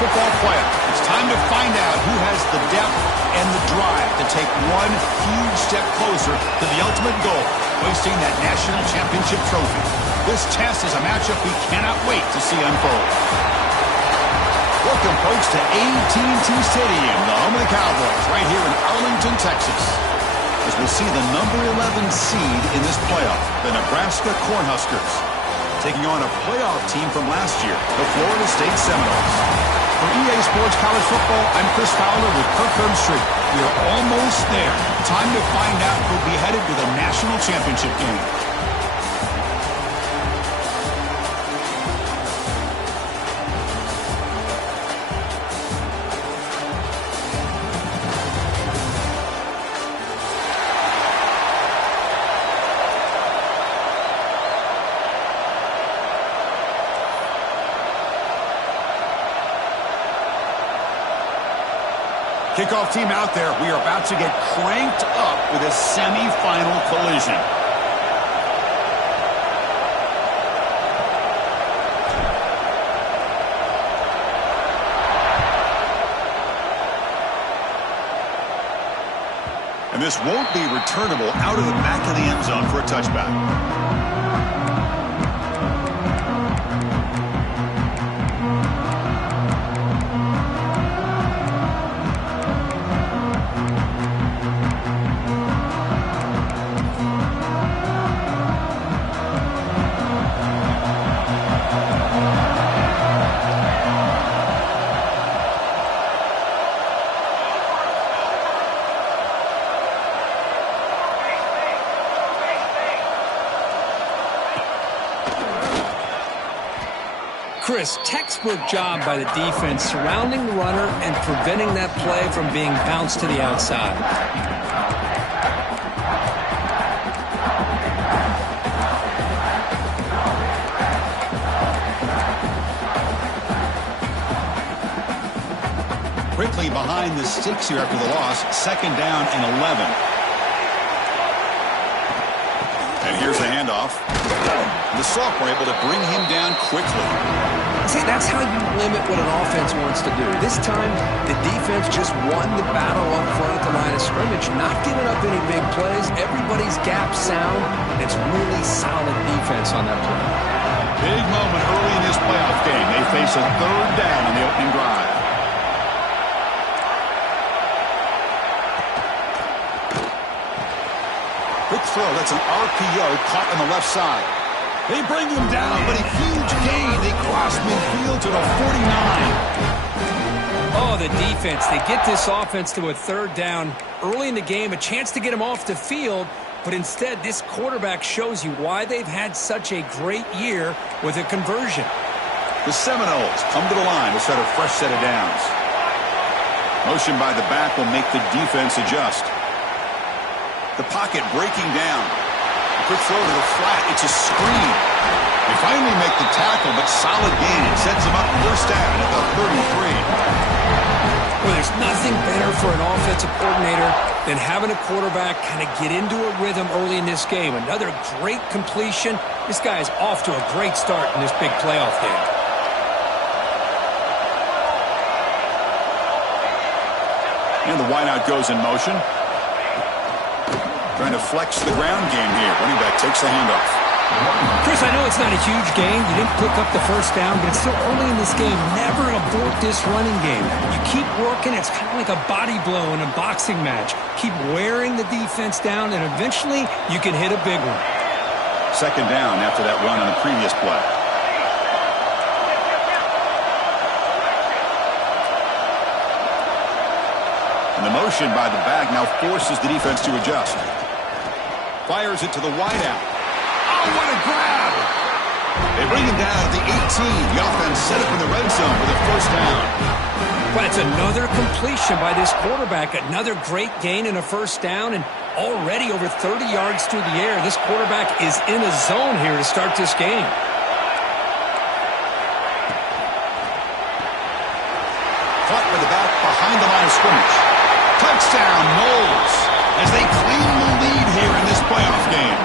football playoff. It's time to find out who has the depth and the drive to take one huge step closer to the ultimate goal, hoisting that national championship trophy. This test is a matchup we cannot wait to see unfold. Welcome, folks, to AT&T Stadium, the home of the Cowboys, right here in Arlington, Texas, as we'll see the number 11 seed in this playoff, the Nebraska Cornhuskers, taking on a playoff team from last year, the Florida State Seminoles. For EA Sports College Football, I'm Chris Fowler with Kirk Herbstreit. We are almost there. Time to find out who'll be headed to the national championship game. Kickoff team out there. We are about to get cranked up with a semifinal collision. And this won't be returnable out of the back of the end zone for a touchback. Chris, textbook job by the defense surrounding the runner and preventing that play from being bounced to the outside. Quickly behind the sticks here after the loss, 2nd down and 11. And here's the handoff. The sophomore able to bring him down quickly. See, that's how you limit what an offense wants to do. This time, the defense just won the battle up front at the line of scrimmage, not giving up any big plays. Everybody's gap sound. It's really solid defense on that play. Big moment early in this playoff game. They face a 3rd down in the opening drive. Quick throw. That's an RPO caught on the left side. They bring him down, but a huge gain. They cross midfield to the 49. Oh, the defense. They get this offense to a 3rd down early in the game, a chance to get him off the field, but instead this quarterback shows you why they've had such a great year with a conversion. The Seminoles come to the line to set a fresh set of downs. Motion by the back will make the defense adjust. The pocket breaking down. Quick throw to the flat. It's a screen. They finally make the tackle, but solid gain. It sets them up 1st down at the 33. Well, there's nothing better for an offensive coordinator than having a quarterback kind of get into a rhythm early in this game. Another great completion. This guy is off to a great start in this big playoff game. And the wideout goes in motion. Trying to flex the ground game here. Running back takes the handoff. Chris, I know it's not a huge game. You didn't pick up the 1st down, but it's still early in this game. Never abort this running game. You keep working. It's kind of like a body blow in a boxing match. Keep wearing the defense down, and eventually you can hit a big one. 2nd down after that run on the previous play. And the motion by the back now forces the defense to adjust. Fires it to the wideout. Oh, what a grab! They bring him down at the 18. The offense set up in the red zone for the 1st down. But it's another completion by this quarterback. Another great gain in a 1st down, and already over 30 yards through the air. This quarterback is in a zone here to start this game. Caught by the back behind the line of scrimmage. Touchdown, Noles, as they claim the lead here in this playoff game.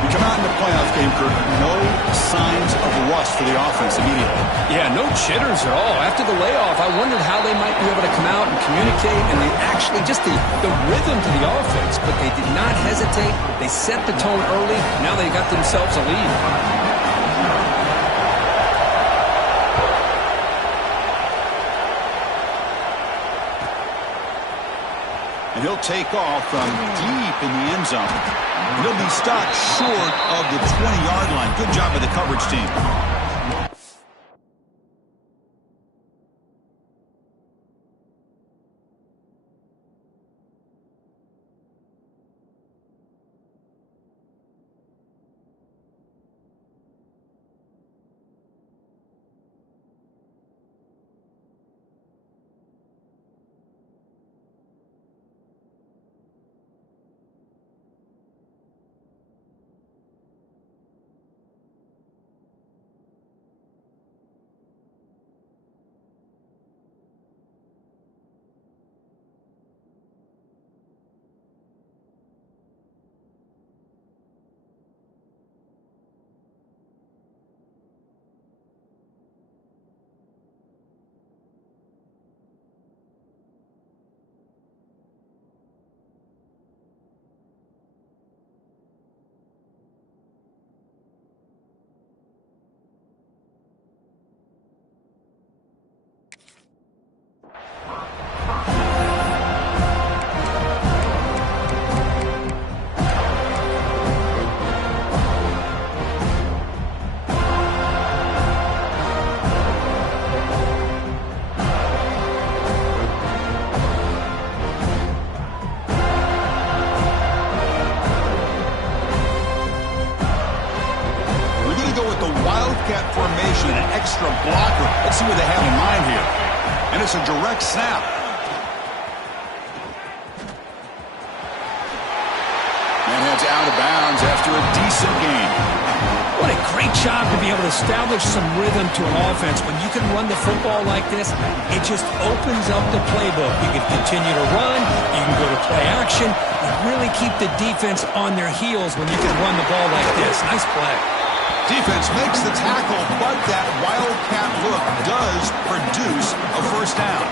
We come out in the playoff game, Kirk. No signs of rust for the offense immediately. Yeah, no jitters at all. After the layoff, I wondered how they might be able to come out and communicate and actually just the rhythm to the offense. But they did not hesitate. They set the tone early. Now they got themselves a lead. And he'll take off from deep in the end zone. And he'll be stopped short of the 20-yard line. Good job by the coverage team. Formation, an extra blocker. Let's see what they have in mind here. And it's a direct snap. And heads out of bounds after a decent gain. What a great job to be able to establish some rhythm to an offense. When you can run the football like this, it just opens up the playbook. You can continue to run. You can go to play action. You really keep the defense on their heels when you can run the ball like this. Nice play. Defense makes the tackle, but that wildcat look does produce a first down.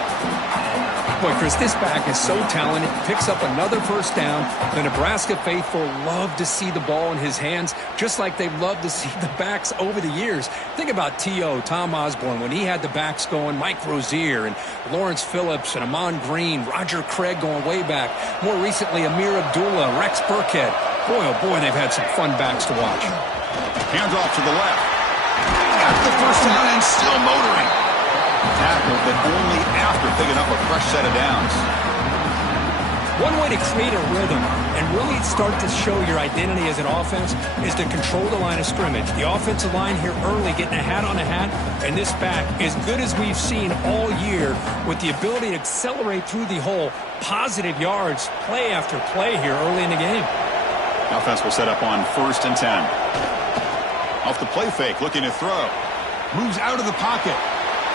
Boy, Chris, this back is so talented. Picks up another first down. The Nebraska faithful love to see the ball in his hands, just like they've loved to see the backs over the years. Think about T.O., Tom Osborne, when he had the backs going, Mike Rozier and Lawrence Phillips and Amon Green, Roger Craig going way back. More recently, Amir Abdullah, Rex Burkhead. Boy, oh boy, they've had some fun backs to watch. Hands off to the left. Got the first down and still motoring. Tackle, but only after picking up a fresh set of downs. One way to create a rhythm and really start to show your identity as an offense is to control the line of scrimmage. The offensive line here early getting a hat on a hat, and this back, as good as we've seen all year, with the ability to accelerate through the hole, positive yards, play after play here early in the game. Offense will set up on 1st and 10. Off the play fake, looking to throw. Moves out of the pocket.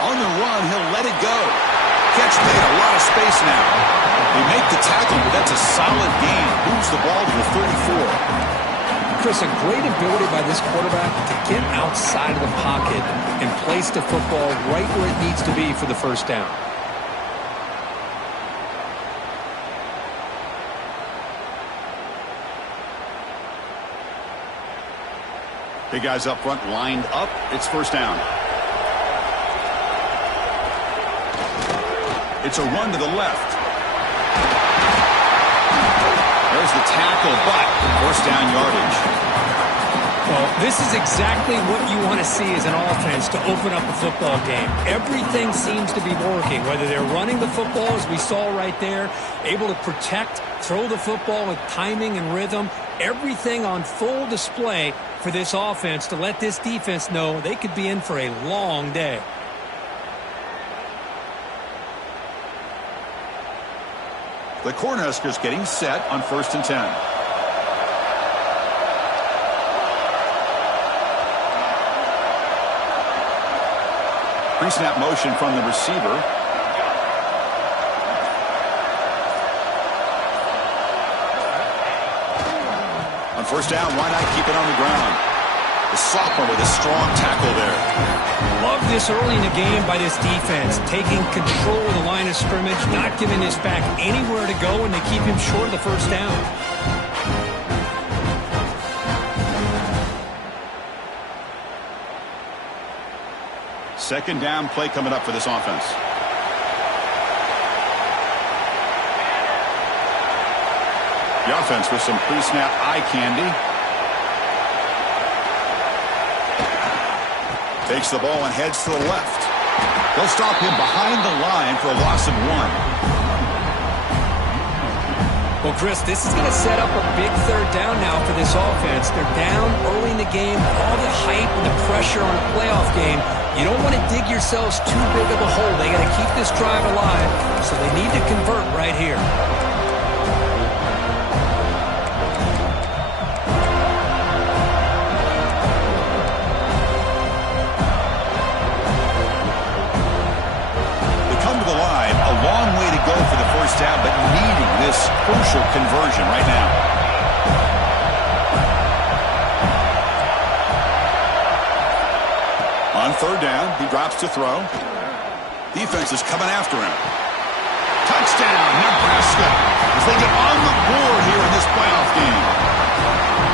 On the run, he'll let it go. Catch made, a lot of space now. They make the tackle, but that's a solid gain. Moves the ball to the 34. Chris, a great ability by this quarterback to get outside of the pocket and place the football right where it needs to be for the first down. Big guys up front lined up. It's first down. It's a run to the left. There's the tackle, but first down yardage. Well, this is exactly what you want to see as an offense to open up a football game. Everything seems to be working, whether they're running the football, as we saw right there, able to protect, throw the football with timing and rhythm, everything on full display for this offense to let this defense know they could be in for a long day. The Cornhuskers getting set on 1st and 10. Pre-snap motion from the receiver. A On first down, why not keep it on the ground? The sophomore with a strong tackle there. Love this early in the game by this defense, taking control of the line of scrimmage, not giving this back anywhere to go, and they keep him short of the first down. Second down play coming up for this offense. The offense with some pre-snap eye candy. Takes the ball and heads to the left. They'll stop him behind the line for a loss of 1. Well, Chris, this is going to set up a big third down now for this offense. They're down early in the game, all the hype and the pressure on a playoff game. You don't want to dig yourselves too big of a hole. They got to keep this drive alive, so they need to convert right here. Down, but needing this crucial conversion right now. On third down, he drops to throw. Defense is coming after him. Touchdown, Nebraska, as they get on the board here in this playoff game.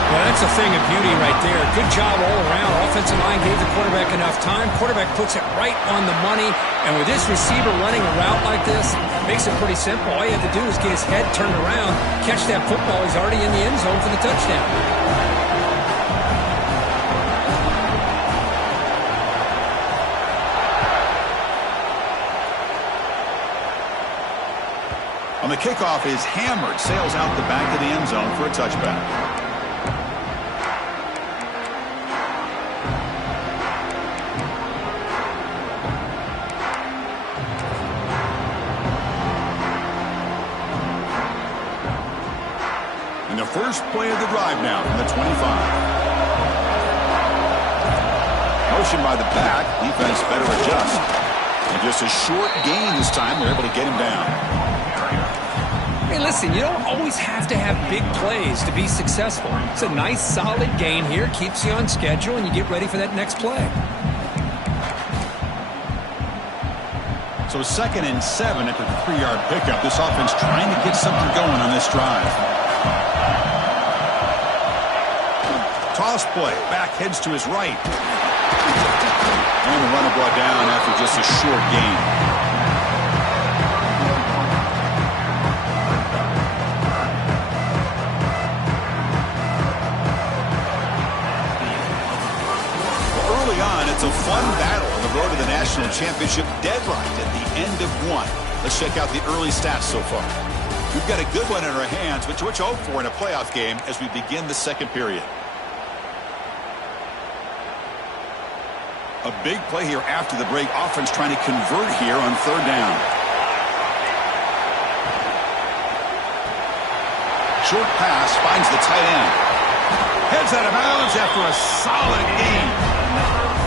Well, that's a thing of beauty right there. Good job all around. Offensive line gave the quarterback enough time. Quarterback puts it right on the money. And with this receiver running a route like this, it makes it pretty simple. All you have to do is get his head turned around, catch that football. He's already in the end zone for the touchdown. On the kickoff is hammered, sails out the back of the end zone for a touchback. First play of the drive now from the 25. Motion by the back. Defense better adjust. And just a short gain this time. They're able to get him down. Hey, listen, you don't always have to have big plays to be successful. It's a nice, solid gain here. Keeps you on schedule, and you get ready for that next play. So 2nd and 7 at the 3-yard pickup. This offense trying to get something going on this drive. Toss play. Back heads to his right. And the runner brought down after just a short gain. Well, early on, it's a fun battle on the road to the national championship, deadlocked at the end of 1. Let's check out the early stats so far. We've got a good one in our hands, which we'll hope for in a playoff game as we begin the second period. A big play here after the break. Offense trying to convert here on third down. Short pass finds the tight end. Heads out of bounds after a solid gain.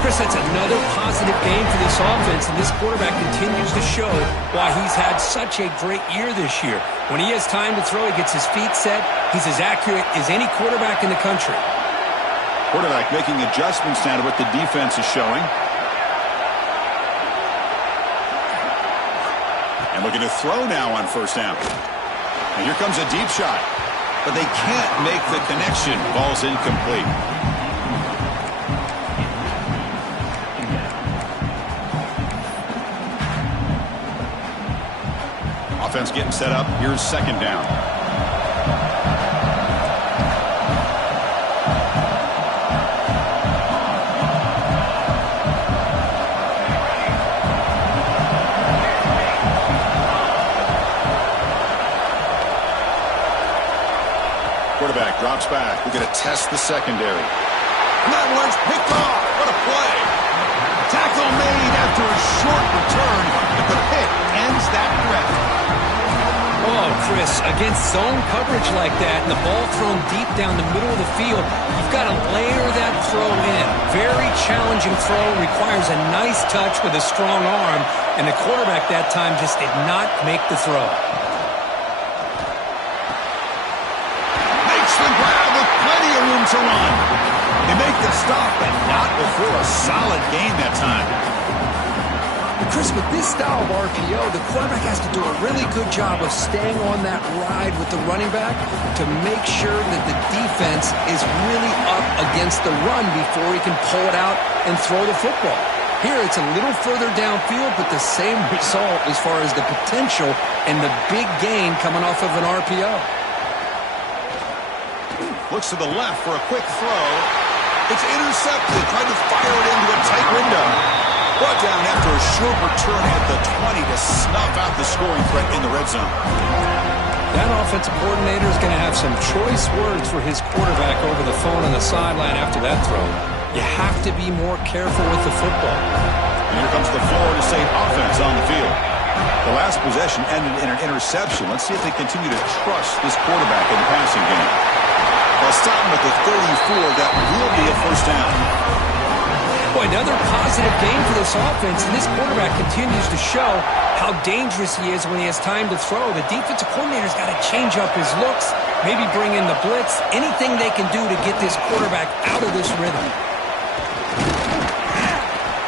Chris, that's another positive game for this offense, and this quarterback continues to show why he's had such a great year this year. When he has time to throw, he gets his feet set. He's as accurate as any quarterback in the country. Quarterback making adjustments now to what the defense is showing. And looking to throw now on first down. And here comes a deep shot. But they can't make the connection. Ball's incomplete. Offense getting set up. Here's second down. Quarterback drops back. We're going to test the secondary. And that one's picked off. What a play. Tackle made after a short return, but the pick ends that threat. Oh, Chris, against zone coverage like that and the ball thrown deep down the middle of the field, you've got to layer that throw in. Very challenging throw, requires a nice touch with a strong arm, and the quarterback that time just did not make the throw. The grab with plenty of room to run. They make the stop, but not before a solid gain that time. Chris, with this style of RPO, the quarterback has to do a really good job of staying on that ride with the running back to make sure that the defense is really up against the run before he can pull it out and throw the football. Here, it's a little further downfield, but the same result as far as the potential and the big gain coming off of an RPO. Looks to the left for a quick throw. It's intercepted, trying to fire it into a tight window. Brought down after a short return at the 20 to snuff out the scoring threat in the red zone. That offensive coordinator is going to have some choice words for his quarterback over the phone on the sideline after that throw. You have to be more careful with the football. And here comes the Florida State offense on the field. The last possession ended in an interception. Let's see if they continue to trust this quarterback in the passing game. They'll stop him at the 34. That will be a first down. Boy, another positive game for this offense, and this quarterback continues to show how dangerous he is when he has time to throw. The defensive coordinator's got to change up his looks, maybe bring in the blitz, anything they can do to get this quarterback out of this rhythm.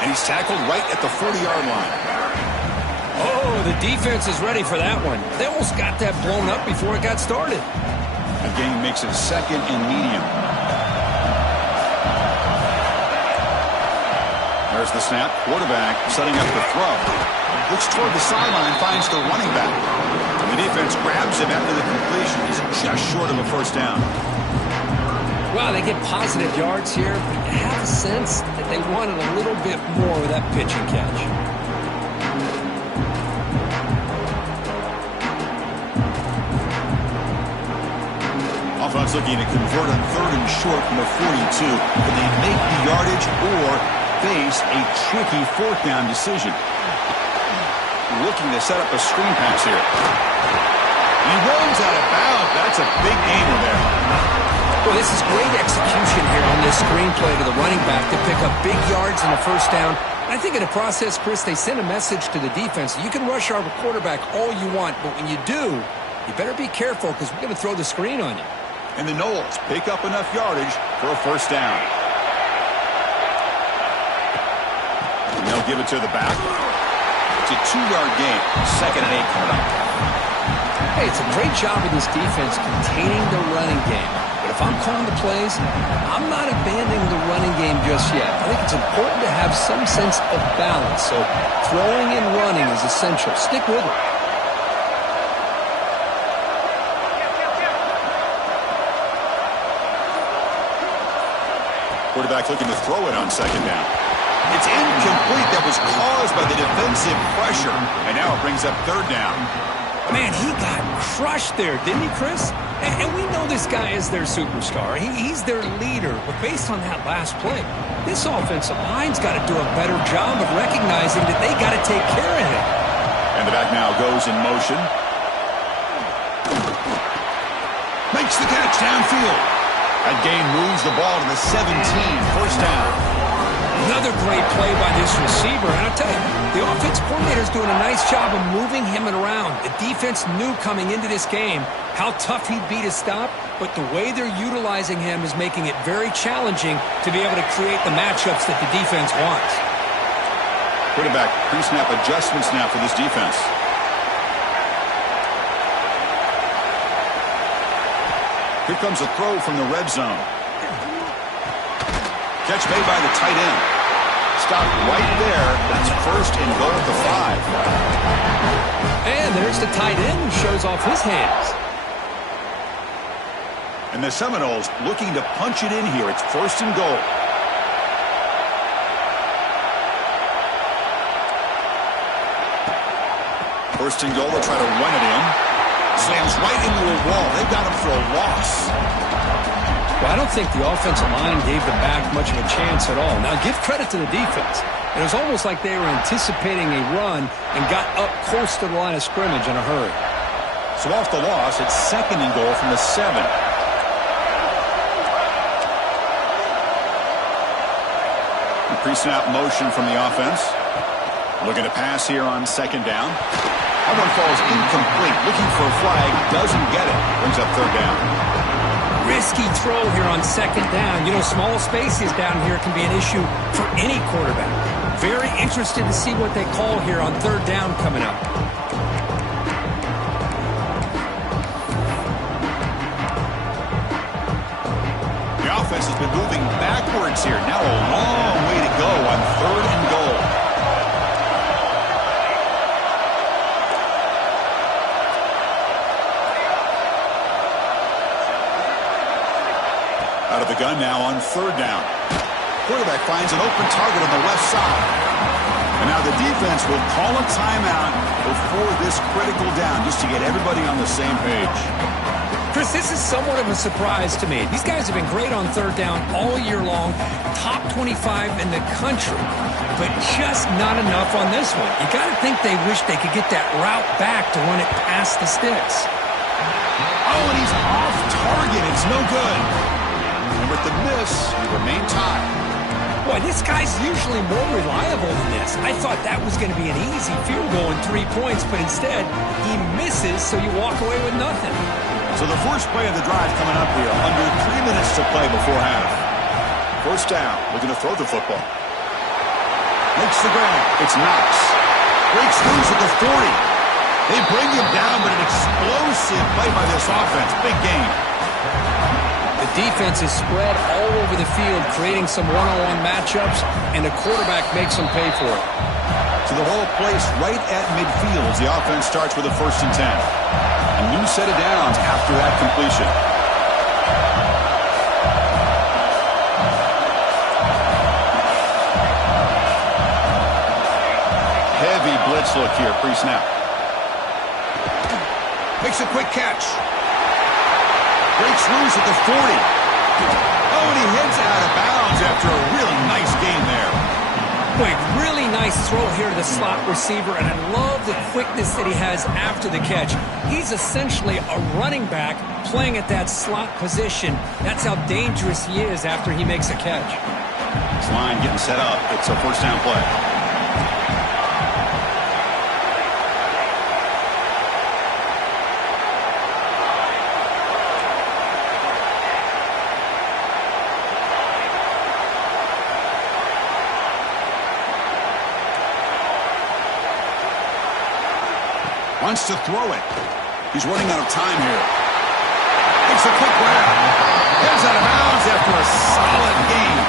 And he's tackled right at the 40-yard line. Oh, the defense is ready for that one. They almost got that blown up before it got started. The game makes it second and medium. There's the snap. Quarterback setting up the throw. Looks toward the sideline, finds the running back. And the defense grabs him after the completion. He's just short of a first down. Well, they get positive yards here, but you have a sense that they wanted a little bit more with that pitch and catch. Offense looking to convert on third and short from the 42. Can they make the yardage or face a tricky fourth down decision? Looking to set up a screen pass here. He rolls out of bounds. That's a big gainer there. Well, this is great execution here on this screenplay to the running back to pick up big yards in the first down. I think in the process, Chris, they send a message to the defense. You can rush our quarterback all you want, but when you do, you better be careful because we're going to throw the screen on you. And the Noles pick up enough yardage for a first down. And they'll give it to the back. It's a 2-yard gain. Second and 8 coming up. Hey, it's a great job of this defense containing the running game. But if I'm calling the plays, I'm not abandoning the running game just yet. I think it's important to have some sense of balance. So throwing and running is essential. Stick with it. Quarterback looking to throw it on second down. It's incomplete. That was caused by the defensive pressure. And now it brings up third down. Man, he got crushed there, didn't he, Chris? And we know this guy is their superstar. He's their leader. But based on that last play, this offensive line's got to do a better job of recognizing that they got to take care of him. And the back now goes in motion. Makes the catch downfield. That gain moves the ball to the 17. First down. Another great play by this receiver. And I'll tell you, the offense coordinator's doing a nice job of moving him around. The defense knew coming into this game how tough he'd be to stop, but the way they're utilizing him is making it very challenging to be able to create the matchups that the defense wants. Quarterback pre-snap adjustments now for this defense. Here comes a throw from the red zone. Catch made by the tight end. Stop right there. That's first and goal at the 5. And there's the tight end who shows off his hands. And the Seminoles looking to punch it in here. It's first and goal. First and goal, they'll try to run it in. Slams right into a wall. They've got him for a loss. Well, I don't think the offensive line gave the back much of a chance at all. Now, give credit to the defense. It was almost like they were anticipating a run and got up close to the line of scrimmage in a hurry. So off the loss, it's second and goal from the 7. Pre-snap motion from the offense. Looking to pass here on second down. That one falls incomplete. Looking for a flag. Doesn't get it. Brings up third down. risky throw here on second down. You know, small spaces down here can be an issue for any quarterback. Very interested to see what they call here on third down coming up. The offense has been moving backwards here. Now a long way to go on third and goal. Out of the gun now on third down. Quarterback finds an open target on the left side. And now the defense will call a timeout before this critical down just to get everybody on the same page. Chris, this is somewhat of a surprise to me. These guys have been great on third down all year long, top 25 in the country, but just not enough on this one. You got to think they wish they could get that route back to run it past the sticks. Oh, and he's off target. It's no good. And with the miss, he remained tied. Boy, this guy's usually more reliable than this. I thought that was going to be an easy field goal and 3 points, but instead, he misses, so you walk away with nothing. So the first play of the drive coming up here, under 3 minutes to play before half. First down, looking to throw the football. Makes the grab. It's Knox. Breaks loose at the 40. They bring him down, but an explosive play by this offense. Big game. The defense is spread all over the field, creating some one-on-one matchups, and the quarterback makes them pay for it. So the whole place right at midfield as the offense starts with a 1st and 10. A new set of downs after that completion. Heavy blitz look here, pre-snap. Makes a quick catch. Breaks loose at the 40. Oh, and he heads out of bounds after a really nice game there. Boy, really nice throw here to the slot receiver, and I love the quickness that he has after the catch. He's essentially a running back playing at that slot position. That's how dangerous he is after he makes a catch. This line getting set up. It's a 1st down play. Wants to throw it. He's running out of time here. It's a quick grab. Heads out of bounds after a solid game.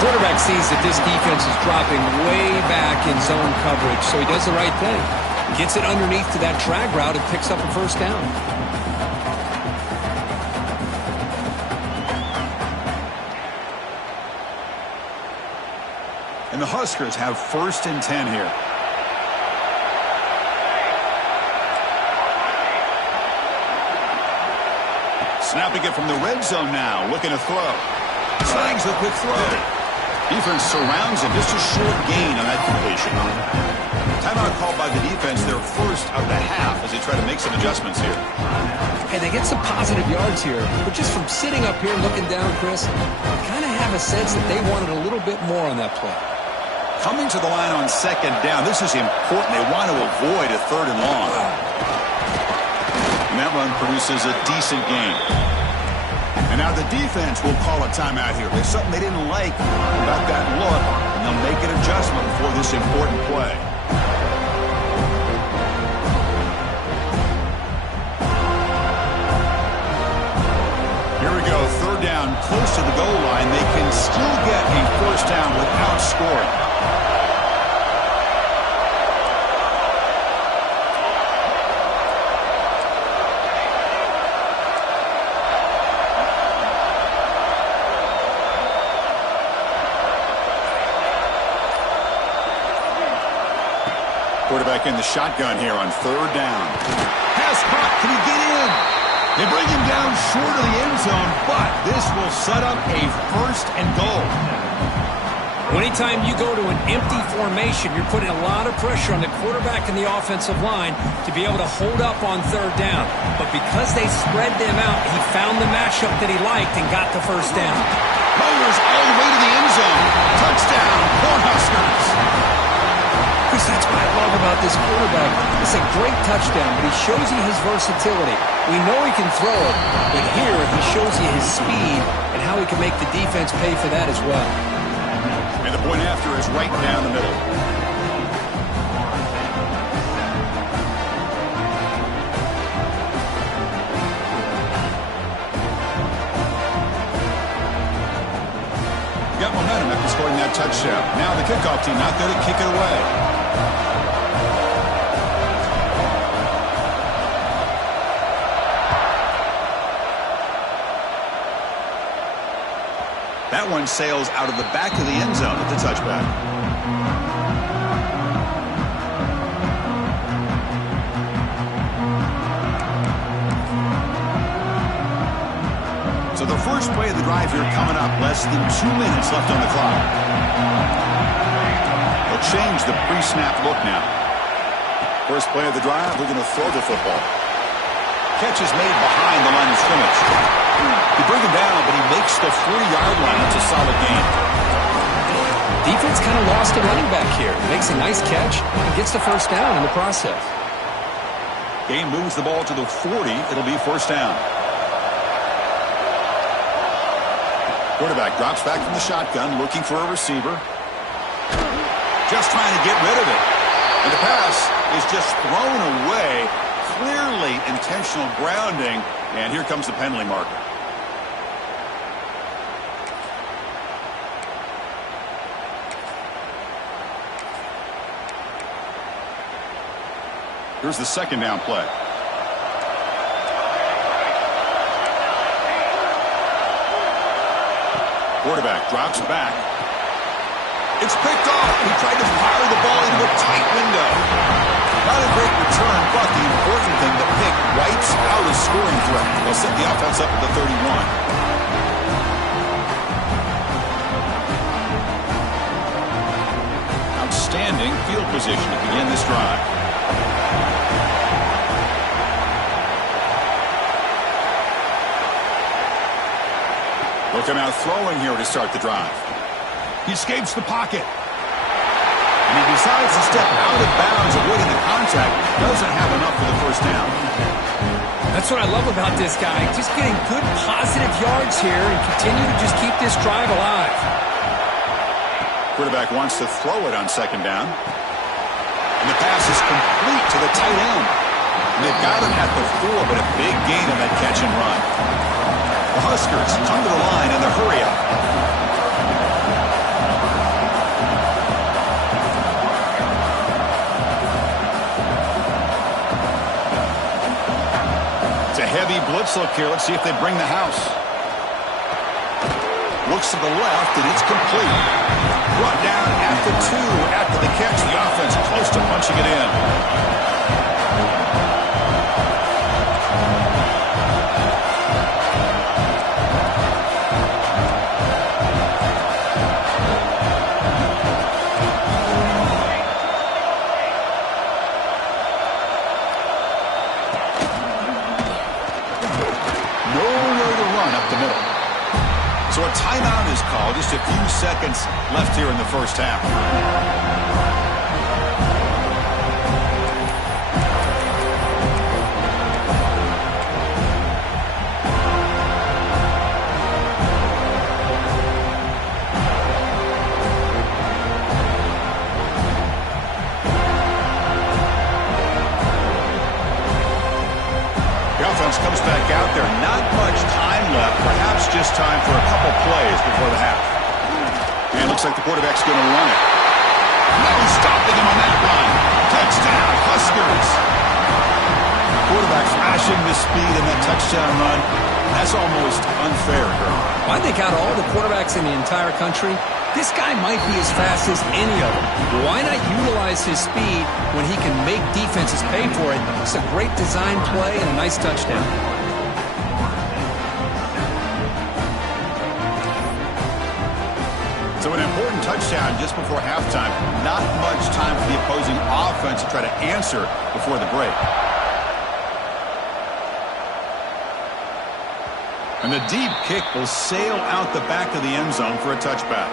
Quarterback sees that this defense is dropping way back in zone coverage, so he does the right thing. Gets it underneath to that drag route and picks up a 1st down. And the Huskers have 1st and 10 here. Snapping it from the red zone now, looking to throw. Slangs a quick throw. Defense surrounds him, just a short gain on that completion. Timeout called by the defense, their 1st of the half as they try to make some adjustments here. Hey, they get some positive yards here, but just from sitting up here looking down, Chris, I kind of have a sense that they wanted a little bit more on that play. Coming to the line on 2nd down, this is important. They want to avoid a 3rd and long. And that run produces a decent gain. And now the defense will call a timeout here. There's something they didn't like about that look, and they'll make an adjustment for this important play. Here we go, 3rd down, close to the goal line. They can still get a 1st down without scoring. Quarterback in the shotgun here on 3rd down. Pass caught. Can he get in? They bring him down short of the end zone, but this will set up a 1st and goal. Anytime you go to an empty formation, you're putting a lot of pressure on the quarterback and the offensive line to be able to hold up on 3rd down. But because they spread them out, he found the matchup that he liked and got the 1st down. Motors all the way to the end zone. Touchdown, Cornhuskers. Chris, that's what I love about this quarterback. It's a great touchdown, but he shows you his versatility. We know he can throw it, but here he shows you his speed and how he can make the defense pay for that as well. And the point after is right down the middle. Got momentum after scoring that touchdown. Now the kickoff team not there to kick it away. That one sails out of the back of the end zone at the touchback. So the first play of the drive here coming up, less than 2 minutes left on the clock. They'll change the pre-snap look now. First play of the drive, we're going to throw the football. Catch is made behind the line of scrimmage. They bring him down, but he makes the 40-yard line. It's a solid gain. Defense kind of lost a running back here. Makes a nice catch and gets the first down in the process. Game moves the ball to the 40. It'll be first down. Quarterback drops back from the shotgun, looking for a receiver. Just trying to get rid of it. And the pass is just thrown away. Clearly intentional grounding. And here comes the penalty marker. Here's the second down play. Quarterback drops back. It's picked off. He tried to fire the ball into a tight window. Not a great return, but the important thing, the pick wipes out a scoring threat. They'll set the offense up at the 31. Outstanding field position to begin this drive. Look him out throwing here to start the drive. He escapes the pocket. And he decides to step out of bounds, avoiding the contact. Doesn't have enough for the first down. That's what I love about this guy. Just getting good positive yards here and continue to just keep this drive alive. Quarterback wants to throw it on second down. And the pass is complete to the tight end. And they've got him at the 4, but a big gain on that catch and run. The Huskers come to the line in the hurry up. It's a heavy blitz look here. Let's see if they bring the house. Looks to the left, and it's complete. Brought down at the 2 after the catch. The offense close to punching it in. So a timeout is called. Just a few seconds left here in the first half. The offense comes back out there. Not much time left. Perhaps just time for a couple plays before the half. And looks like the quarterback's going to run it. No stopping him on that run. Touchdown, Huskers. Quarterback flashing the speed in that touchdown run. That's almost unfair. I think out of all the quarterbacks in the entire country, this guy might be as fast as any of them. Why not utilize his speed when he can make defenses pay for it? It's a great design play and a nice touchdown. So an important touchdown just before halftime. Not much time for the opposing offense to try to answer before the break. And the deep kick will sail out the back of the end zone for a touchback.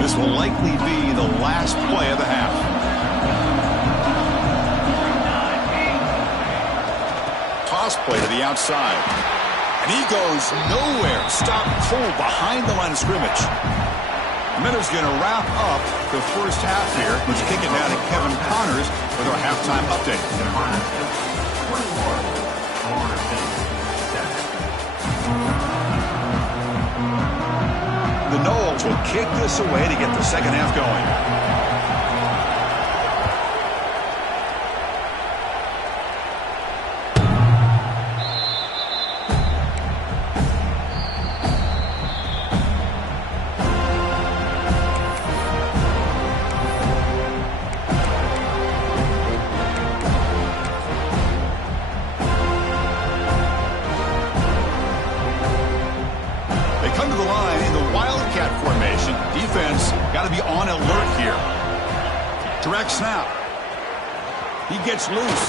This will likely be the last play of the half. Toss play to the outside. And he goes nowhere. Stopped cold behind the line of scrimmage. Minner's going to wrap up the first half here. Let's kick it down to Kevin Connors with our halftime update. The Noles will kick this away to get the second half going. Direct snap. He gets loose.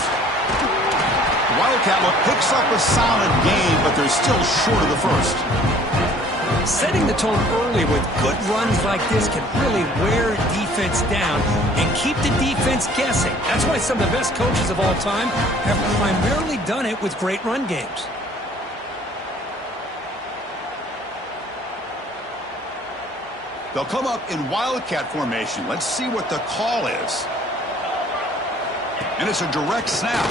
The Wildcat look picks up a solid gain, but they're still short of the first. Setting the tone early with good runs like this can really wear defense down and keep the defense guessing. That's why some of the best coaches of all time have primarily done it with great run games. They'll come up in Wildcat formation. Let's see what the call is. And it's a direct snap.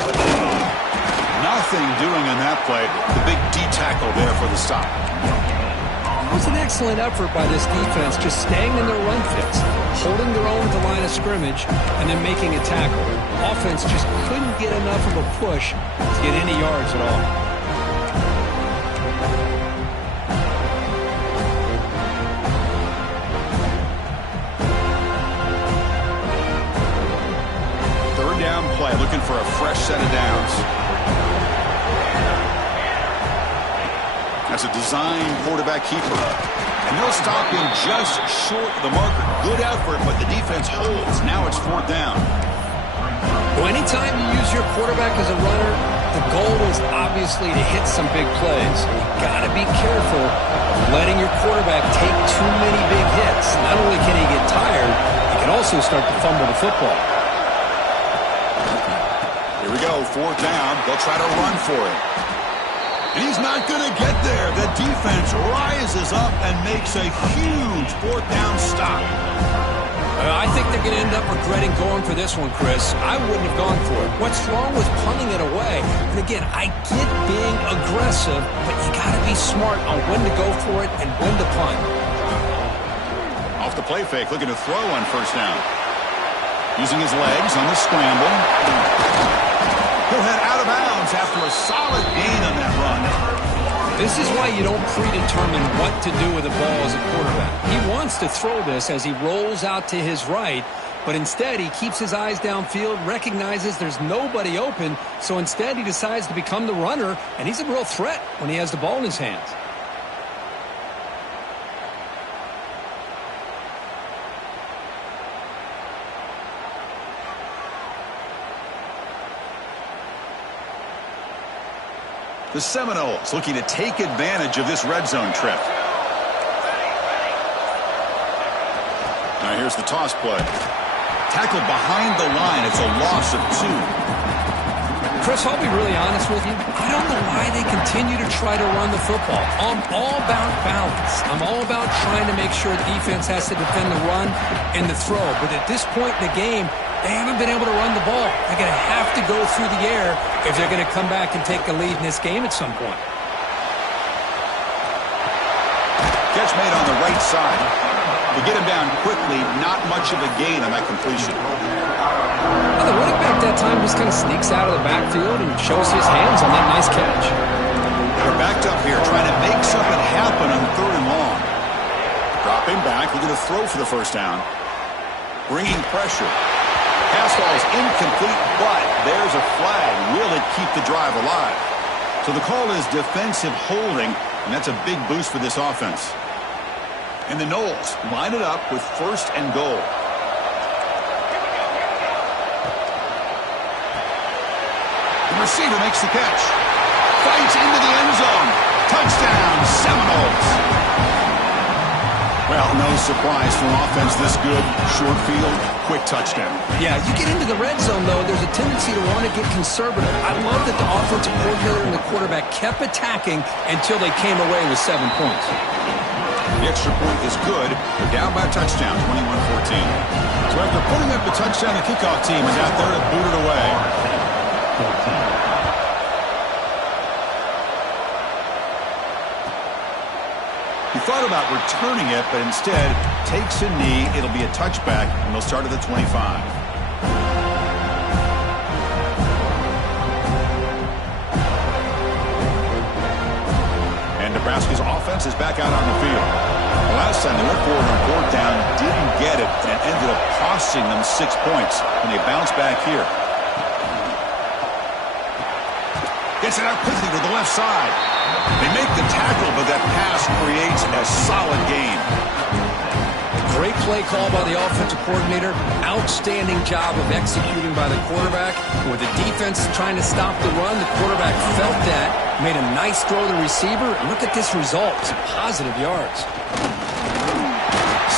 Nothing doing on that play. The big D tackle there for the stop. It was an excellent effort by this defense, just staying in their run fits, holding their own at the line of scrimmage, and then making a tackle. Offense just couldn't get enough of a push to get any yards at all. Play, looking for a fresh set of downs. That's a design quarterback keeper. And they'll stop him just short of the marker. Good effort, but the defense holds. Now it's fourth down. Well, anytime you use your quarterback as a runner, the goal is obviously to hit some big plays. You've got to be careful of letting your quarterback take too many big hits. Not only can he get tired, he can also start to fumble the football. Here we go, fourth down. They'll try to run for it. And he's not going to get there. The defense rises up and makes a huge fourth down stop. I think they're going to end up regretting going for this one, Chris. I wouldn't have gone for it. What's wrong with punting it away? And again, I get being aggressive, but you got to be smart on when to go for it and when to punt. Off the play fake, looking to throw on first down. Using his legs on the scramble. He'll head out of bounds after a solid gain on that run. This is why you don't predetermine what to do with the ball as a quarterback. He wants to throw this as he rolls out to his right, but instead he keeps his eyes downfield, recognizes there's nobody open, so instead he decides to become the runner, and he's a real threat when he has the ball in his hands. The Seminoles looking to take advantage of this red zone trip. Now here's the toss play. Tackled behind the line. It's a loss of 2. Chris, I'll be really honest with you. I don't know why they continue to try to run the football. I'm all about balance. I'm all about trying to make sure the defense has to defend the run and the throw. But at this point in the game, they haven't been able to run the ball. They're going to have to go through the air if they're going to come back and take the lead in this game at some point. Catch made on the right side. To get him down quickly, not much of a gain on that completion. Well, the running back that time just kind of sneaks out of the backfield and shows his hands on that nice catch. They're backed up here, trying to make something happen on third and long. Dropping back, looking to throw for the first down. Bringing pressure. Pass ball is incomplete, but there's a flag. Will it keep the drive alive? So the call is defensive holding, and that's a big boost for this offense. And the Noles line it up with first and goal. The receiver makes the catch. Fights into the end zone. Touchdown, Seminoles. Well, no surprise for an offense this good. Short field, quick touchdown. Yeah, you get into the red zone, though, there's a tendency to want to get conservative. I love that the offensive coordinator and the quarterback kept attacking until they came away with 7 points. The extra point is good. They're down by a touchdown, 21-14. So after putting up the touchdown, the kickoff team is out there to boot it away. He thought about returning it, but instead takes a knee. It'll be a touchback, and they'll start at the 25. And Nebraska's offense is back out on the field. The last time they went forward on fourth down, didn't get it, and it ended up costing them 6 points, and they bounce back here. Gets it out quickly to the left side. They make the tackle, but that pass creates a solid gain. Great play call by the offensive coordinator. Outstanding job of executing by the quarterback. With the defense trying to stop the run, the quarterback felt that, made a nice throw to the receiver, and look at this result. It's positive yards.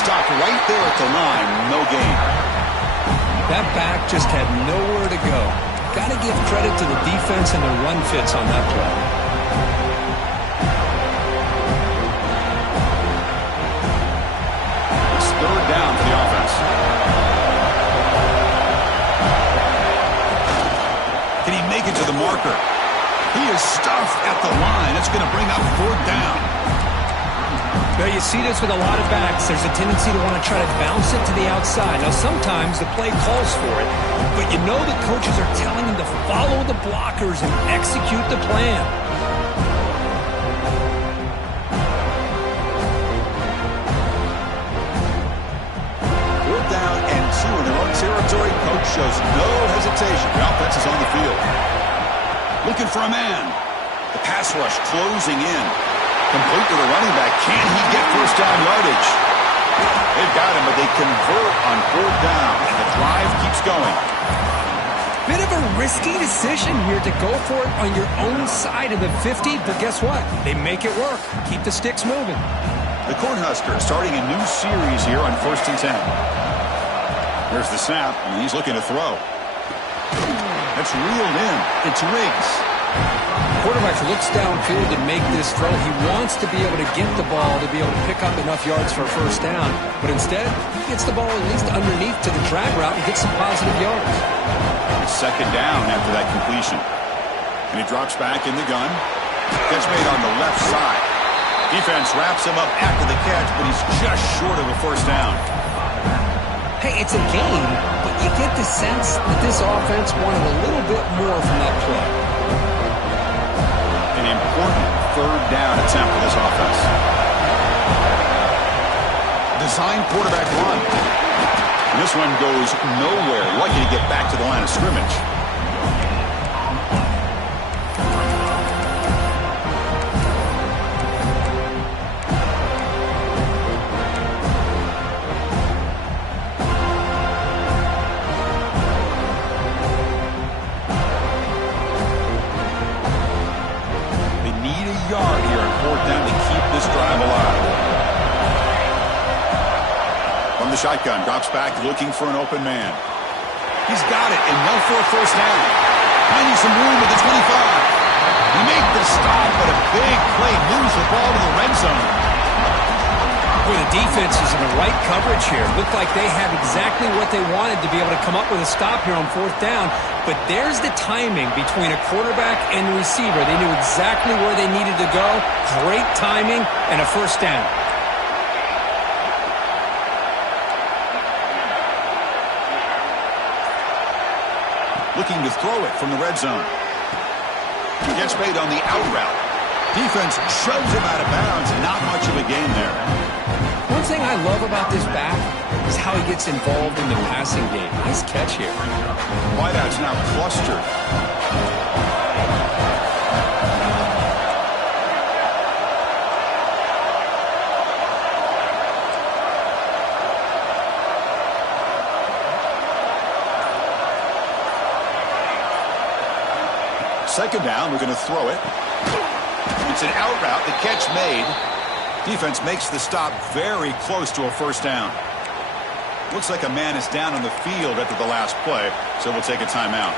Stopped right there at the line, no gain. That back just had nowhere to go. Got to give credit to the defense and the run fits on that play. Third down for the offense. Can he make it to the marker? He is stuffed at the line. It's going to bring up fourth down. Now you see this with a lot of backs. There's a tendency to want to try to bounce it to the outside. Now sometimes the play calls for it, but you know the coaches are telling them to follow the blockers and execute the plan. Territory, coach shows no hesitation. The offense is on the field. Looking for a man. The pass rush closing in. Complete to the running back. Can he get first down yardage? They've got him, but they convert on fourth down, and the drive keeps going. Bit of a risky decision here to go for it on your own side of the 50, but guess what? They make it work. Keep the sticks moving. The Cornhuskers starting a new series here on 1st and 10. There's the snap, and he's looking to throw. That's reeled in. It's Riggs. Quarterback looks downfield to make this throw. He wants to be able to get the ball to be able to pick up enough yards for a first down, but instead, he gets the ball at least underneath to the drag route and gets some positive yards. It's second down after that completion. And he drops back in the gun. Catch made on the left side. Defense wraps him up after the catch, but he's just short of a first down. Hey, it's a game, but you get the sense that this offense wanted a little bit more from that play. An important third down attempt for this offense. Design quarterback run. And this one goes nowhere. Lucky to get back to the line of scrimmage. Shotgun, drops back, looking for an open man. He's got it, and no for a first down. Finding some room at the 25. He made the stop, but a big play moves the ball to the red zone. Boy, the defense is in the right coverage here. Looked like they had exactly what they wanted to be able to come up with a stop here on fourth down. But there's the timing between a quarterback and the receiver. They knew exactly where they needed to go. Great timing and a first down. Looking to throw it from the red zone. Gets made on the out route. Defense shoves him out of bounds. Not much of a gain there. One thing I love about this back is how he gets involved in the passing game. Nice catch here. Wideout's now clustered. Second down, we're going to throw it. It's an out route, the catch made. Defense makes the stop very close to a first down. Looks like a man is down on the field after the last play, so we'll take a timeout.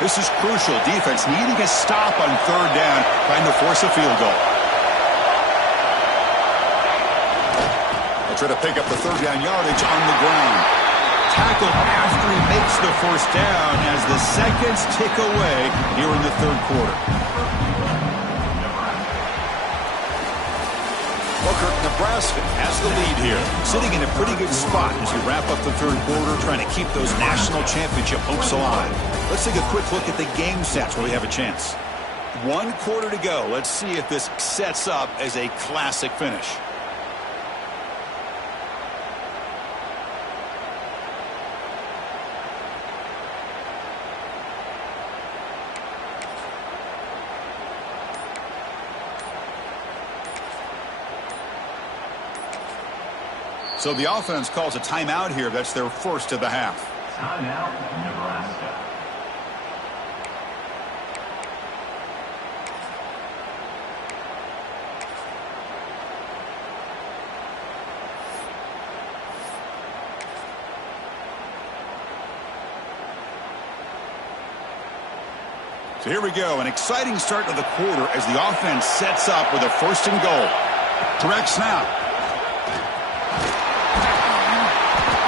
This is crucial. Defense needing a stop on third down, trying to force a field goal. They'll try to pick up the third down yardage on the ground. Tackle after he makes the first down as the seconds tick away here in the third quarter. Nebraska has the lead here, sitting in a pretty good spot as we wrap up the third quarter, trying to keep those national championship hopes alive. Let's take a quick look at the game stats where we have a chance. 1 quarter to go. Let's see if this sets up as a classic finish. So the offense calls a timeout here. That's their first of the half. Timeout, Nebraska. So here we go. An exciting start to the quarter as the offense sets up with a first and goal. Direct snap.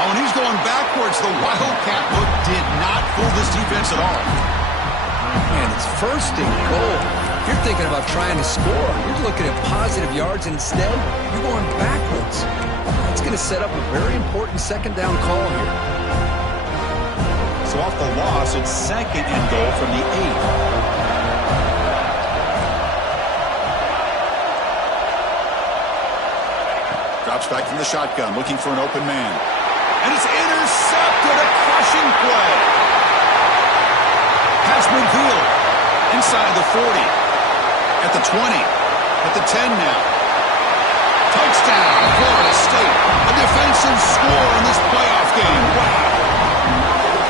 Oh, and he's going backwards. The Wildcat look did not fool this defense at all. Man, it's first and goal. You're thinking about trying to score. You're looking at positive yards. Instead, you're going backwards. That's going to set up a very important second down call here. So off the loss, it's second and goal from the 8. Drops back from the shotgun, looking for an open man. And it's intercepted, a crushing play. Pass midfield, inside the 40, at the 20, at the 10 now. Touchdown, Florida State. A defensive score in this playoff game. Wow.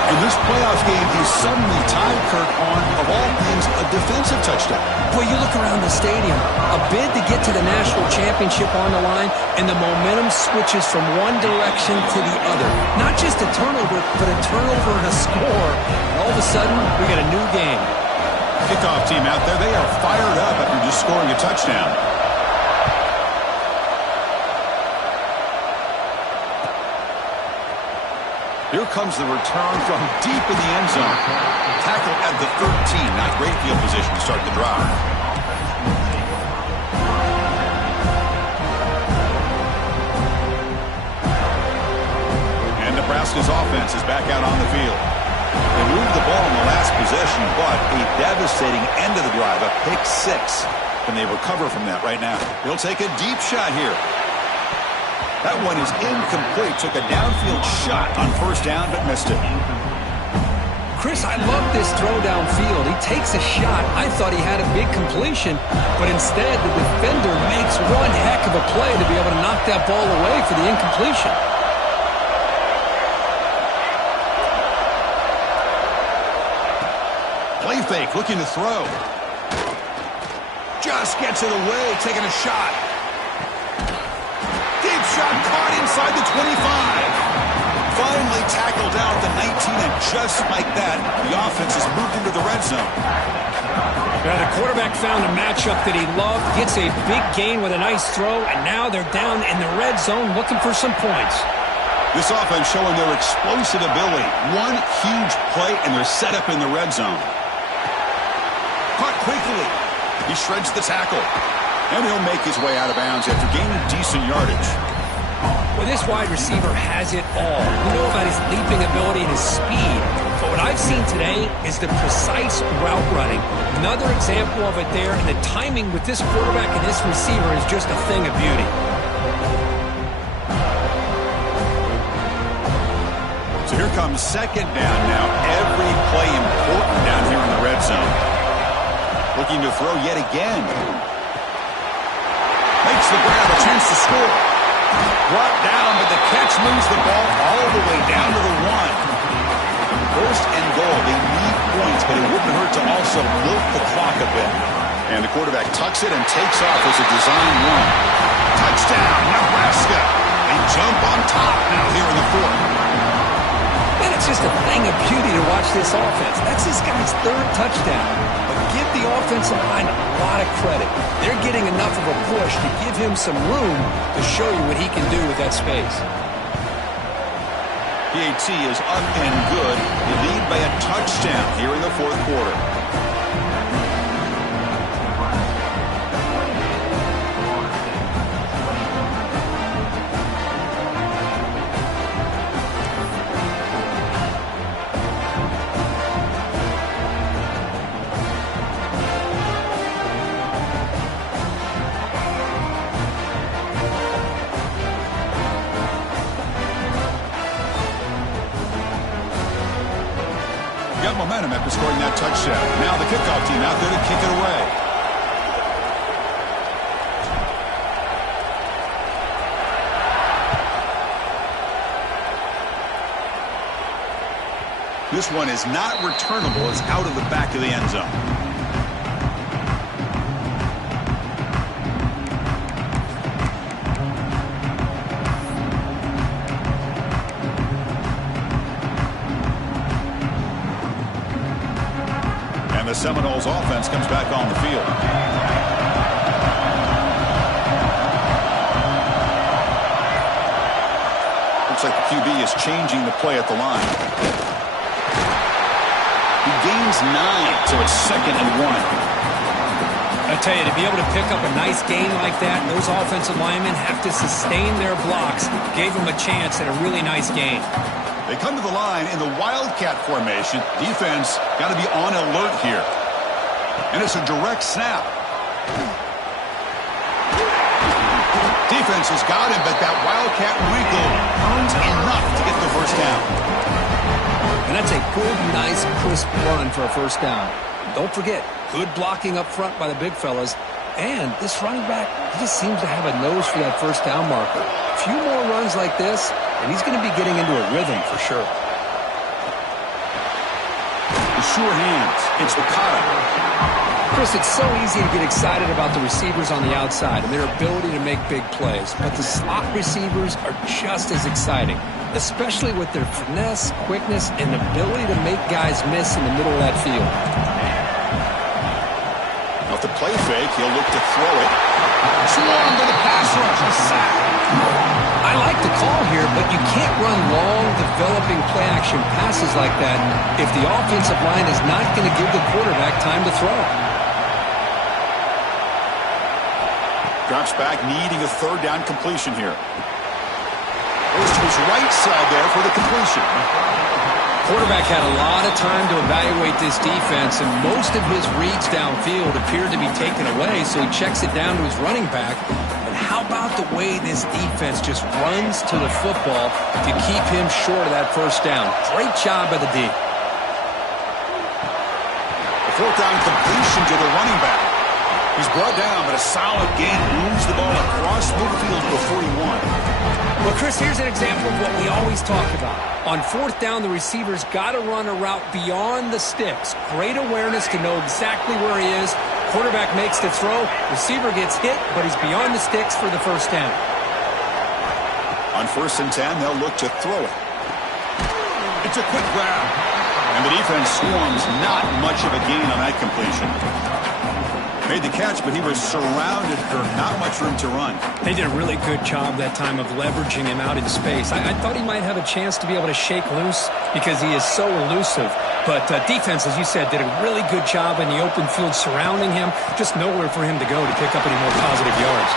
And this playoff game is suddenly tied, Kirk, on, of all things, a defensive touchdown. Boy, you look around the stadium, a bid to get to the national championship on the line, and the momentum switches from one direction to the other. Not just a turnover, but a turnover and a score. And all of a sudden, we got a new game. Kickoff team out there, they are fired up after just scoring a touchdown. Here comes the return from deep in the end zone. Tackle at the 13. Not great field position to start the drive. And Nebraska's offense is back out on the field. They moved the ball in the last possession, but a devastating end of the drive, a pick 6. And they recover from that right now. They'll take a deep shot here. That one is incomplete. Took a downfield shot on first down, but missed it. Chris, I love this throw downfield. He takes a shot. I thought he had a big completion, but instead the defender makes one heck of a play to be able to knock that ball away for the incompletion. Play fake, looking to throw. Just gets it away, taking a shot. Shot caught inside the 25. Finally tackled down at the 19, and just like that, the offense has moved into the red zone. Now the quarterback found a matchup that he loved, gets a big gain with a nice throw, and now they're down in the red zone looking for some points. This offense showing their explosive ability. One huge play, and they're set up in the red zone. Caught quickly. He shreds the tackle, and he'll make his way out of bounds after gaining decent yardage. Well, this wide receiver has it all. We know about his leaping ability and his speed. But what I've seen today is the precise route running. Another example of it there, and the timing with this quarterback and this receiver is just a thing of beauty. So here comes second down now. Every play important down here in the red zone. Looking to throw yet again. Makes the grab, a chance to score. Brought down, but the catch moves the ball all the way down to the 1. First and goal. They need points, but it wouldn't hurt to also milk the clock a bit. And the quarterback tucks it and takes off as a design run. Touchdown, Nebraska. They jump on top now here in the fourth. And it's just a thing of beauty to watch this offense. That's this guy's third touchdown. But give the offensive line a lot of credit. They're getting enough of a push to give him some room to show you what he can do with that space. PAT is up and good. They lead by a touchdown here in the fourth quarter. Got momentum after scoring that touchdown. Now the kickoff team out there to kick it away. This one is not returnable. It's out of the back of the end zone. And the Seminoles offense comes back on the field. Looks like the QB is changing the play at the line. He gains 9, so it's 2nd and 1. I tell you, to be able to pick up a nice gain like that, those offensive linemen have to sustain their blocks. Gave them a chance at a really nice gain. They come to the line in the Wildcat formation. Defense got to be on alert here. And it's a direct snap. Defense has got him, but that Wildcat wrinkle earns enough to get the first down. And that's a good, nice, crisp run for a first down. Don't forget, good blocking up front by the big fellas. And this running back, he just seems to have a nose for that first down marker. A few more runs like this, and he's going to be getting into a rhythm for sure. The sure hands. It's the cutty. Chris, it's so easy to get excited about the receivers on the outside and their ability to make big plays. But the slot receivers are just as exciting, especially with their finesse, quickness, and ability to make guys miss in the middle of that field. Off the play fake, he'll look to throw it. Swarmed by the pass rush. A sack. I like the call here, but you can't run long, developing play-action passes like that if the offensive line is not going to give the quarterback time to throw. Drops back, needing a third down completion here. Goes to his right side there for the completion. Quarterback had a lot of time to evaluate this defense, and most of his reads downfield appeared to be taken away, so he checks it down to his running back. But how about the way this defense just runs to the football to keep him short of that first down? Great job by the D. The fourth down completion to the running back. He's brought down, but a solid gain moves the ball across midfield to 41. Well, Chris, here's an example of what we always talk about. On fourth down, the receiver's got to run a route beyond the sticks. Great awareness to know exactly where he is. Quarterback makes the throw. Receiver gets hit, but he's beyond the sticks for the first down. On 1st and 10, they'll look to throw it. It's a quick grab. And the defense swarms. Not much of a gain on that completion. Made the catch, but he was surrounded for not much room to run. They did a really good job that time of leveraging him out in space. I thought he might have a chance to be able to shake loose because he is so elusive. But defense, as you said, did a really good job in the open field surrounding him. Just nowhere for him to go to pick up any more positive yards.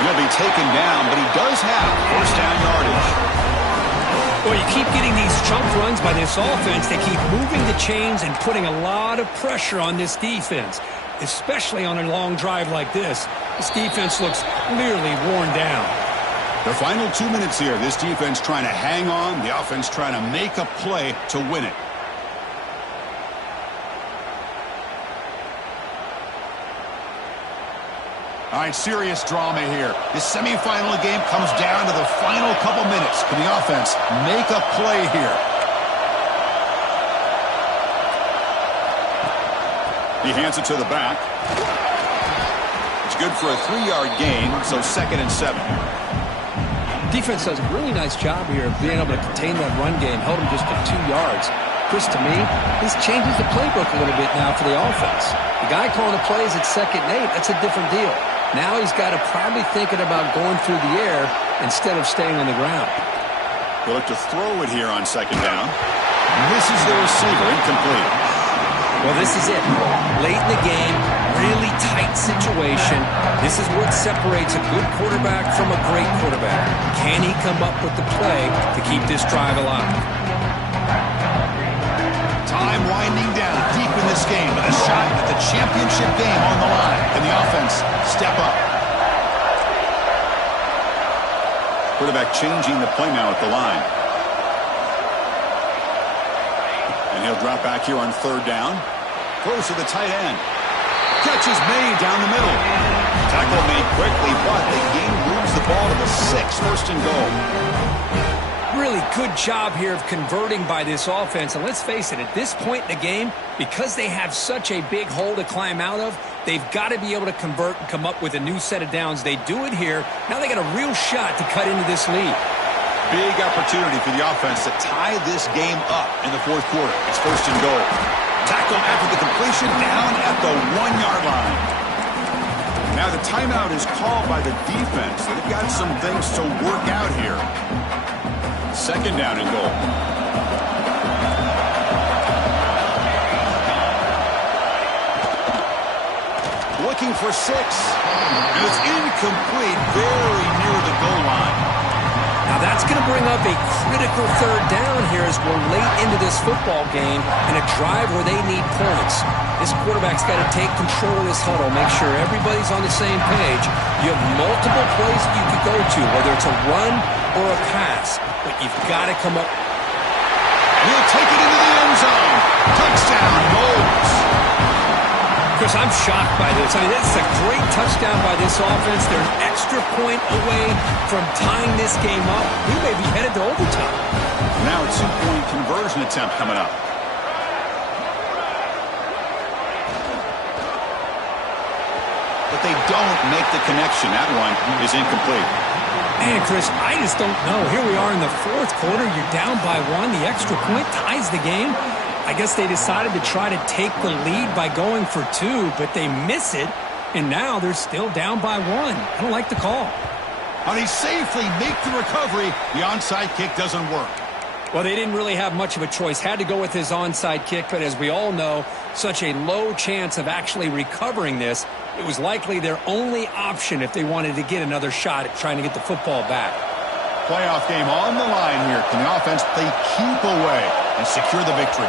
He'll be taken down, but he does have first down yardage. Well, you keep getting these chunk runs by this offense. They keep moving the chains and putting a lot of pressure on this defense, especially on a long drive like this. This defense looks clearly worn down. The final 2 minutes here. This defense trying to hang on. The offense trying to make a play to win it. All right, serious drama here. This semifinal game comes down to the final couple minutes. Can the offense make a play here? He hands it to the back. It's good for a 3-yard gain, so 2nd and 7. Defense does a really nice job here of being able to contain that run game, held him just to 2 yards. Chris, to me, this changes the playbook a little bit now for the offense. The guy calling the plays at 2nd and 8, that's a different deal. Now he's got to probably thinking about going through the air instead of staying on the ground. He'll look to throw it here on 2nd down. Misses the receiver, incomplete. Well, this is it. Late in the game, really tight situation. This is what separates a good quarterback from a great quarterback. Can he come up with the play to keep this drive alive? Time winding down deep in this game with a shot at the championship game on the line. Can the offense step up? Quarterback changing the play now at the line. And he'll drop back here on 3rd down. Throws to the tight end. Catch is made down the middle. Tackle made quickly, but the game moves the ball to the 6. 1st and goal. Really good job here of converting by this offense. And let's face it, at this point in the game, because they have such a big hole to climb out of, they've got to be able to convert and come up with a new set of downs. They do it here. Now they got a real shot to cut into this lead. Big opportunity for the offense to tie this game up in the 4th quarter. It's 1st and goal. Tackle after the completion down at the 1-yard line. Now the timeout is called by the defense. They've got some things to work out here. 2nd down and goal. Looking for 6. And it's incomplete, very near the goal line. Now that's going to bring up a critical 3rd down here as we're late into this football game and a drive where they need points. This quarterback's got to take control of this huddle, make sure everybody's on the same page. You have multiple plays that you could go to, whether it's a run or a pass, but you've got to come up. He'll take it into the end zone. Touchdown, Goals. Chris, I'm shocked by this. I mean, it's a great touchdown by this offense. They're an extra point away from tying this game up. We may be headed to overtime. Now a 2-point conversion attempt coming up. But they don't make the connection. That one is incomplete. Man, Chris, I just don't know. Here we are in the 4th quarter. You're down by 1. The extra point ties the game. I guess they decided to try to take the lead by going for 2, but they miss it, and now they're still down by 1. I don't like the call. How they safely make the recovery. The onside kick doesn't work. Well, they didn't really have much of a choice. Had to go with his onside kick, but as we all know, such a low chance of actually recovering this. It was likely their only option if they wanted to get another shot at trying to get the football back. Playoff game on the line here. Can the offense play keep away and secure the victory?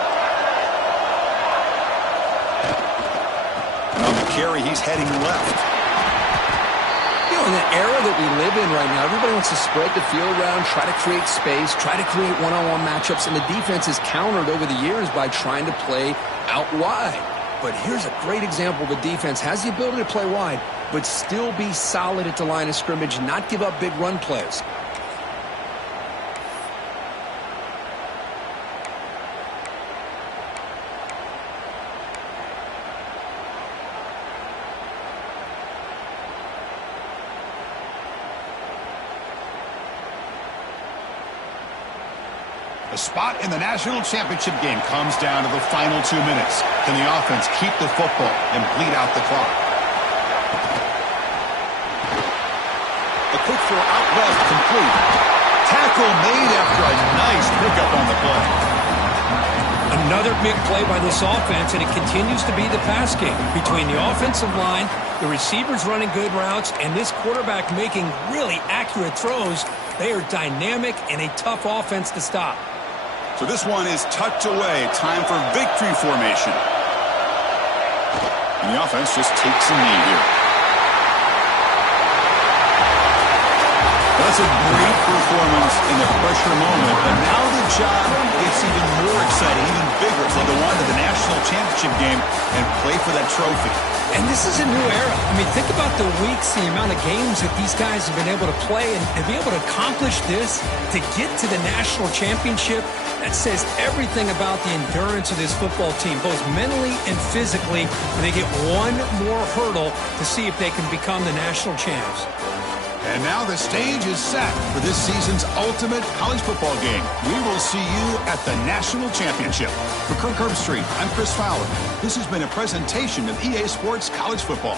And on the carry, he's heading left. You know, in the era that we live in right now, everybody wants to spread the field around, try to create space, try to create one-on-one matchups, and the defense is countered over the years by trying to play out wide. But here's a great example. The defense has the ability to play wide, but still be solid at the line of scrimmage, not give up big run plays. The spot in the national championship game comes down to the final 2 minutes. Can the offense keep the football and bleed out the clock? A quick throw out left, complete. Tackle made after a nice pickup on the play. Another big play by this offense, and it continues to be the pass game. Between the offensive line, the receivers running good routes, and this quarterback making really accurate throws, they are dynamic and a tough offense to stop. So this one is tucked away. Time for victory formation. And the offense just takes a knee here. That's a great performance in the pressure moment, but now the job gets even more exciting, even bigger. So they go on to the national championship game and play for that trophy. And this is a new era. I mean, think about the weeks, the amount of games that these guys have been able to play, and to be able to accomplish this, to get to the national championship, That says everything about the endurance of this football team, both mentally and physically, and they get one more hurdle to see if they can become the national champs. And now the stage is set for this season's ultimate college football game. We will see you at the National Championship. For Kirk Herbstreit, I'm Chris Fowler. This has been a presentation of EA Sports College Football.